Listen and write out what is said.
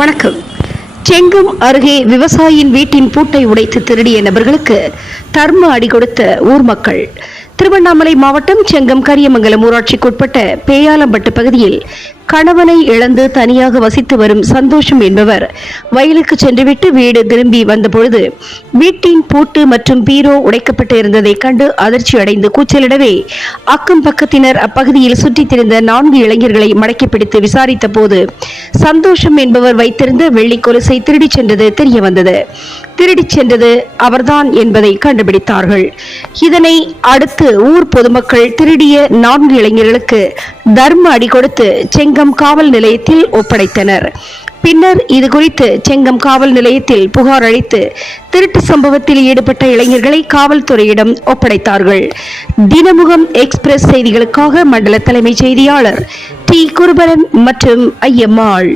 வணக்கம். செங்கம் அருகே விவசாயியின் வீட்டின் பூட்டை உடைத்து திருடிய நபர்களுக்கு தர்ம அடி கொடுத்த ஊர் மக்கள். திருவண்ணாமலை மாவட்டம் செங்கம் கரியமங்கலம் ஊராட்சிக்குட்பட்ட பேயாலம்பட்டு பகுதியில் கணவனை இழந்து தனியாக வசித்து வரும் சந்தோஷம் என்பவர் வயலுக்கு சென்றுவிட்டு வீடு திரும்பி வந்தபொழுது வீட்டின் பூட்டு மற்றும் பீரோ உடைக்கப்பட்டு இருந்ததை கண்டு அதிர்ச்சி அடைந்து கூச்சலிடவே அக்கம் பக்கத்தினர் அப்பகுதியில் சுற்றித் திரிந்த 4 இளைஞர்களை மடக்கி பிடித்து விசாரித்த போது சந்தோஷம் என்பவர் வைத்திருந்த வெள்ளி கொலுசை திருடிச் சென்றது தெரிய வந்தது. திருடிச் சென்றது அவர்தான் என்பதை கண்டுபிடித்தார்கள். இதனை அடுத்து ஊர் பொதுமக்கள் திருடிய 4 இளைஞர்களுக்கு தர்ம அடி கொடுத்து செங்கம் காவல் நிலையத்தில் ஒப்படைத்தனர். பின்னர் இது குறித்து செங்கம் காவல் நிலையத்தில் புகார் அளித்து திருட்டு சம்பவத்தில் ஈடுபட்ட இளைஞர்களை காவல்துறையிடம் ஒப்படைத்தார்கள். தினமுகம் எக்ஸ்பிரஸ் செய்திகளுக்காக மண்டல தலைமை செய்தியாளர் டி. குருபரன் மற்றும் ஐயம்மாள்.